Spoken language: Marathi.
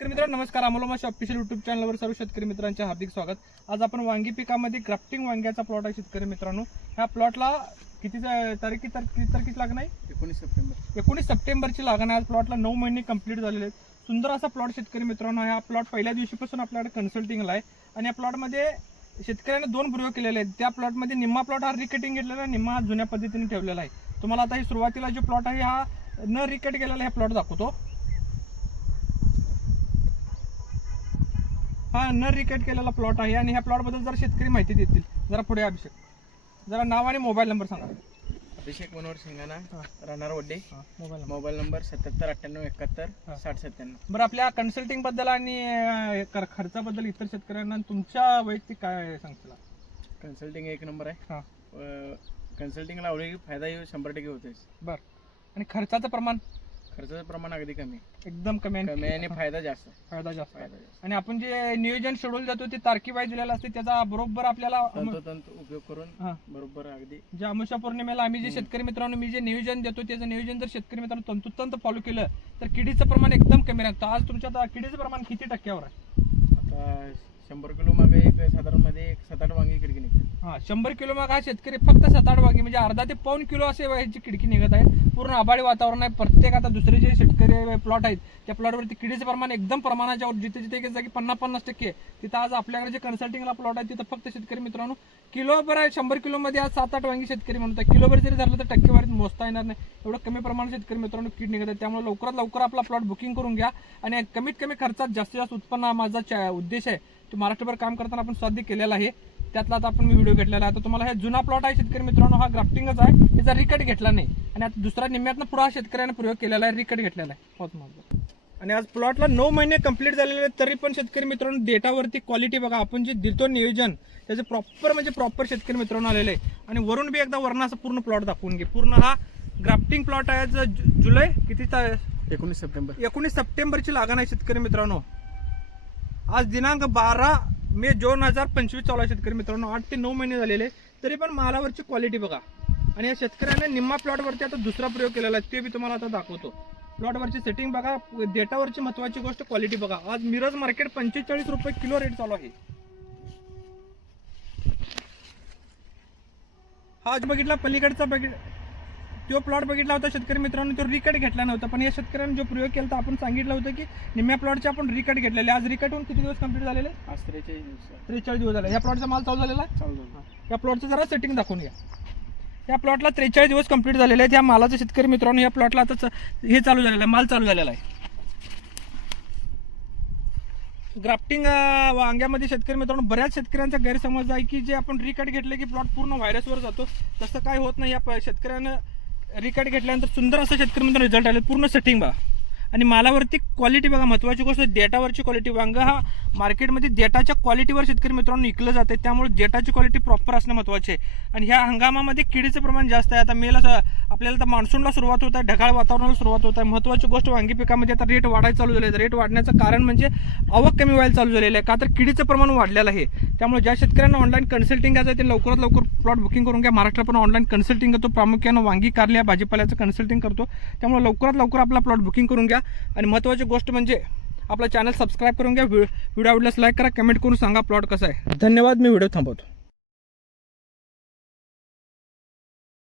शेतकरी मित्रांनो नमस्कार. अमोलमाशी ऑफिशियल युट्यूब चॅनलवर सर्व शेतकरी मित्रांचे हार्दिक स्वागत. आज आपण वांगी पिकामध्ये ग्राफ्टिंग वांग्याचा प्लॉट आहे शेतकरी मित्रांनो. ह्या प्लॉटला किती तारीख किती तारीख- किती तारखेची लागण आहे? एकोणीस सप्टेंबर. एकोणीस सप्टेंबरची लागण आहे. आज प्लॉटला नऊ महिने कंप्लीट झालेले आहेत. सुंदर असा प्लॉट शेतकरी मित्रांनो हा प्लॉट पहिल्या दिवशीपासून आपल्याकडे कन्सल्टिंगला आहे. आणि या प्लॉटमध्ये शेतकऱ्याने दोन प्रयोग केलेले आहेत. त्या प्लॉटमध्ये निम्मा प्लॉट हा रिकेटिंग घेतलेला आहे. निम्मा हा जुन्या पद्धतीने ठेवलेला आहे. तुम्हाला आता ही सुरुवातीला जो प्लॉट आहे हा न रिकेट गेलेला हे प्लॉट दाखवतो. हा न रिकेट केलेला प्लॉट आहे आणि ह्या प्लॉटबद्दल जरा शेतकरी माहिती देतील. जरा पुढे अभिषेक. जरा नाव आणि मोबाईल नंबर सांगा. अभिषेक मनोहर सिंगाना. राहणार वड्डे. मोबाईल मोबाईल नंबर सत्याहत्तर अठ्ठ्याण्णव. एकाहत्तर साठ सत्त्याण्णव. बरं आपल्या कन्सल्टिंगबद्दल आणि खर्चाबद्दल इतर शेतकऱ्यांना तुमच्या वैयक्तिक काय सांगतील कन्सल्टिंग एक नंबर हा. आहे कन्सल्टिंगला आवडी फायदा येऊ शंभर टक्के होतेच बर. आणि खर्चाचं प्रमाण? खर्चाचं प्रमाण अगदी कमी. एकदम कमी आणि कमी आणि फायदा जास्त. फायदा जास्त आहे. फायदा जास्त. आणि आपण जे नियोजन शेड्यूल देतो ते तारखेवाईज दिलेलं असते त्याचा बरोबर आपल्याला तंतोतंत उपयोग हा. करून बरोबर अगदी. जे अमुषा पौर्णिमेला आम्ही जे. शेतकरी मित्रांनो मी जे नियोजन देतो त्याचं नियोजन जर शेतकरी मित्रांनो तंतोतंत फॉलो केलं तर किडीचं प्रमाण एकदम कमी राहतं. आज तुमच्या आता किडीचं प्रमाण किती टक्क्यावर आहे? आता शंभर किलो मागे एक साधारणमध्ये एक सात आठ वांगी खिडकी निघते हा शंभर किलो माग हा शेतकरी फक्त सात आठ वांगी म्हणजे अर्धा ते पाऊन किलो असे ह्याची खिडकी निघत आहे. पूर्ण आबाळी वातावरण आहे. प्रत्येक आता दुसरे जे शेतकरी प्लॉट आहेत त्या प्लॉटवरती किडीचं प्रमाण एकदम प्रमाणाच्या वर जिथे जिथे एक जागी पन्नास पन्नास टक्के तिथं आज आपल्याकडे जे कन्सल्टिंगला प्लॉट आहे तिथं फक्त शेतकरी मित्रांनो किलो बरं आहे. शंभर किलोमध्ये आज सात आठ वांगी शेतकरी म्हणतात किलोभर जरी झालं तर टक्केवारीत मोजता येणार नाही. एवढं कमी प्रमाणात शेतकरी मित्रांनो किड निघत आहे. त्यामुळे लवकरात लवकर आपला प्लॉट बुकिंग करून घ्या. आणि कमीत कमी खर्चात जास्तीत जास्त उत्पन्न हा माझा उद्देश आहे. तो महाराष्ट्रभर काम करताना आपण साध्य केलेला आहे. त्यातला आता आपण मी व्हिडिओ घेतलेला आहे. आता तुम्हाला हे जुना प्लॉट आहे शेतकरी मित्रांनो हा ग्राफ्टिंगच आहे. त्याचा रिकट घेतला नाही. आणि आता दुसरा निम्म्यातनं पुढे शेतकऱ्याने प्रयोग केलेला आहे रिकट घेतलेला आहे. पाच मार्क. आणि आज प्लॉटला नऊ महिने कंप्लीट झालेले आहेत तरी पण शेतकरी मित्रांनो डेटावरती क्वालिटी बघा. आपण जे देतो नियोजन त्याचे प्रॉपर म्हणजे प्रॉपर शेतकरी मित्रांनो आलेले आहे. आणि वरून बी एकदा वरण असं पूर्ण प्लॉट दाखवून घे. पूर्ण हा ग्राफ्टिंग प्लॉट आहे. आज जुलै कितीचा एकोणीस सप्टेंबर. एकोणीस सप्टेंबरची लागण आहे शेतकरी मित्रांनो. आज दिनांक बारा मे दोन हजार पंचवीस चालू आहे शेतकरी मित्रांनो. आठ ते नऊ महिने झालेले तरी पण मालावरची क्वालिटी बघा. आणि या शेतकऱ्याने निम्मा प्लॉटवरती आता दुसरा प्रयोग केलेला आहे. ते मी तुम्हाला आता दाखवतो. प्लॉटवरची सेटिंग बघा. डेटावरची महत्वाची गोष्ट क्वालिटी बघा. आज मिरज मार्केट पंचेचाळीस रुपये किलो रेट चालू आहे. हा आज बघितला. पलीकडचा बघित तो प्लॉट बघितला होता शेतकरी मित्रांनो तो रिकट घेतला नव्हता. पण या शेतकऱ्यांनी जो प्रयोग केला आपण सांगितलं होतं की निम्म्या प्लॉटचे आपण रिकट घेतलेले. आज रिकट होऊन किती दिवस कंप्लीट झालेले? आज त्रेचाळीस दिवस त्रेचाळीस दिवस झाले. या प्लॉटचा माल चालू झालेला? चालू झालं. या प्लॉटचं जरा सेटिंग दाखवून घ्या. या प्लॉटला त्रेचाळीस दिवस कंप्लीट झालेले आहेत. या मालाचं शेतकरी मित्रांनो या प्लॉटला आता हे चालू झालेलं आहे. माल चालू झालेला आहे. ग्राफ्टिंग वांग्यामध्ये शेतकरी मित्रांनो बऱ्याच शेतकऱ्यांचा गैरसमज आहे की जे आपण रिकट घेतले की प्लॉट पूर्ण व्हायरसवर जातो. तसं काय होत नाही. या शेतकऱ्यानं रिकट घेतल्यानंतर सुंदर असं शेतकरी मित्रांनो रिझल्ट आले. पूर्ण सेटिंग बघा. आणि मालावरती क्वालिटी बघा महत्त्वाची गोष्ट डेटावरची क्वालिटी वांग हा मार्केटमध्ये डेटाच्या क्वालिटीवर शेतकरी मित्रांनो विकलं जाते त्यामुळे डेटाची क्वालिटी प्रॉपर असणं महत्त्वाचे आहे. आणि ह्या हंगामामध्ये किडीचं प्रमाण जास्त आहे. आता मेला आपल्याला तर मान्सूनला सुरुवात होत आहे ढगाळ वातावरणाला सुरुवात होत आहे. महत्त्वाची गोष्ट वांगी पिकामध्ये आता रेट वाढायला चालू झाले रेट वाढण्याचं कारण म्हणजे आवक कमी व्हायला चालू झालेलं आहे. का तर किडीचं प्रमाण वाढलेलं आहे. त्यामुळे ज्या शेतकऱ्यांना ऑनलाईन कन्सल्टिंग घ्यायचं आहे ते लवकरात लवकर प्लॉट बुकिंग करून घ्या. महाराष्ट्रात पण ऑनलाईन कन्सल्टिंग करतो. प्रामुख्यानं वांगी कारल्या भाजीपाल्याचं कन्सल्टिंग करतो. त्यामुळे लवकरात लवकर आपला प्लॉट बुकिंग करून घ्या. आणि महत्त्वाची गोष्ट म्हणजे आपला चॅनल सबस्क्राईब करून घ्या. व्हिडिओ आवडल्यास लाईक करा. कमेंट करून सांगा प्लॉट कसा आहे. धन्यवाद. मी व्हिडिओ थांबवतो.